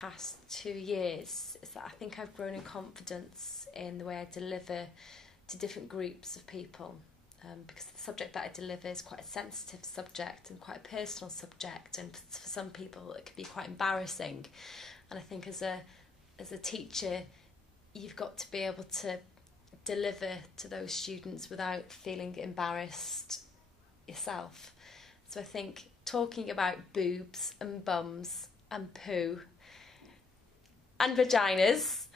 Past 2 years is that I think I've grown in confidence in the way I deliver to different groups of people, because the subject that I deliver is quite a sensitive subject and quite a personal subject, and for some people it can be quite embarrassing. And I think as a teacher, you've got to be able to deliver to those students without feeling embarrassed yourself. So I think talking about boobs and bums and poo and vaginas,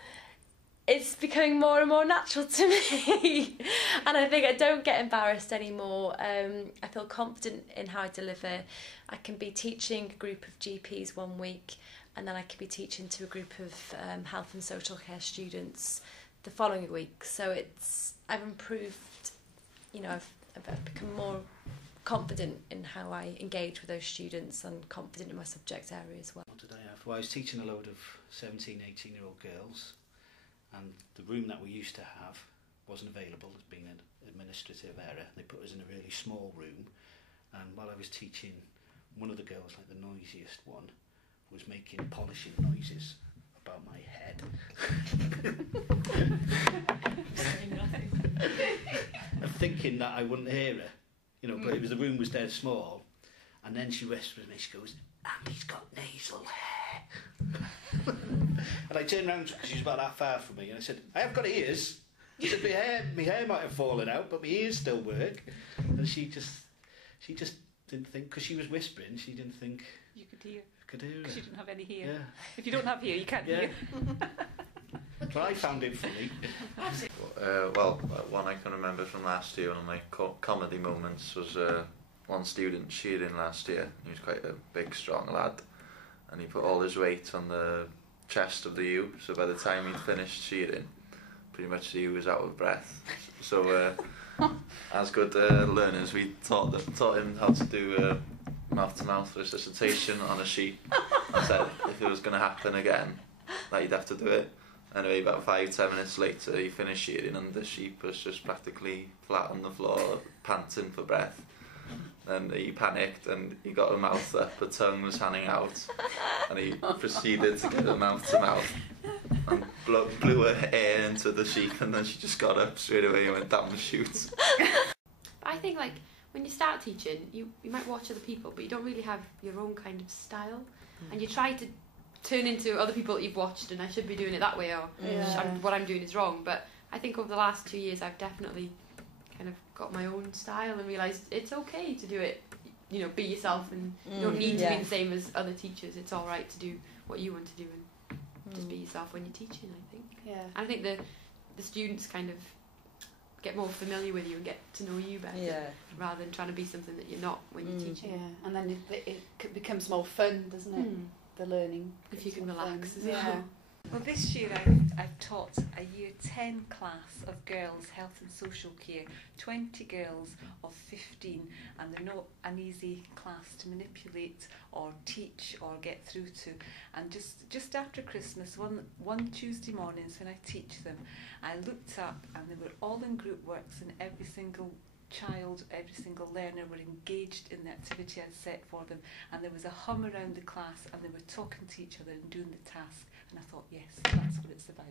it's becoming more and more natural to me. And I think I don't get embarrassed anymore. I feel confident in how I deliver. I can be teaching a group of GPs one week, and then I can be teaching to a group of health and social care students the following week. So I've improved, I've become more confident in how I engage with those students and confident in my subject area as well. What did I have? Well, I was teaching a load of 17, 18-year-old girls, and the room that we used to have wasn't available. There's been an administrative error. They put us in a really small room, and while I was teaching, one of the girls, like the noisiest one, was making polishing noises about my head. I'm thinking that I wouldn't hear her, but the room was dead small, and then she whispers to me, she goes, "And he's got nasal hair." And I turned around because she was about that far from me, and I said, "I have got ears." I said, my hair might have fallen out, but my ears still work. And she just didn't think, because she was whispering, she didn't think you could hear. Could hear because her. you didn't have any hair. Yeah. If you don't have hair, you can't hear. But I found it funny. Well, one I can remember from last year, one of my comedy moments was one student cheering last year. He was quite a big, strong lad, and he put all his weight on the chest of the U, so by the time he'd finished cheering, pretty much the U was out of breath. So as good learners, we taught him how to do mouth-to-mouth resuscitation on a sheep, and said if it was going to happen again, that he'd have to do it. Anyway, about 5-10 minutes later, he finished cheering, and the sheep was just practically flat on the floor, panting for breath. And he panicked, and he got her mouth up, her tongue was hanging out, and he proceeded to get her mouth to mouth, and blew her air into the sheep, and then she just got up straight away and went down the chute. I think, like, when you start teaching, you might watch other people, but you don't really have your own kind of style, and you try to turn into other people that you've watched, and I should be doing it that way, or what I'm doing is wrong. But I think over the last 2 years, I've definitely kind of got my own style and realised it's okay to do it, be yourself, and you don't need to be the same as other teachers. It's all right to do what you want to do and just be yourself when you're teaching, I think. Yeah. I think the students kind of get more familiar with you and get to know you better, rather than trying to be something that you're not when you're teaching. Yeah, and then it becomes more fun, doesn't it? The learning. If you can relax as well. Yeah. Well, this year I've taught a Year 10 class of girls, health and social care, 20 girls of 15, and they're not an easy class to manipulate or teach or get through to. And just after Christmas, one Tuesday mornings when I teach them, I looked up and they were all in group works, and every single child, every single learner were engaged in the activity I'd set for them, and there was a hum around the class, and they were talking to each other and doing the task, and I thought, yes, that's what it's about.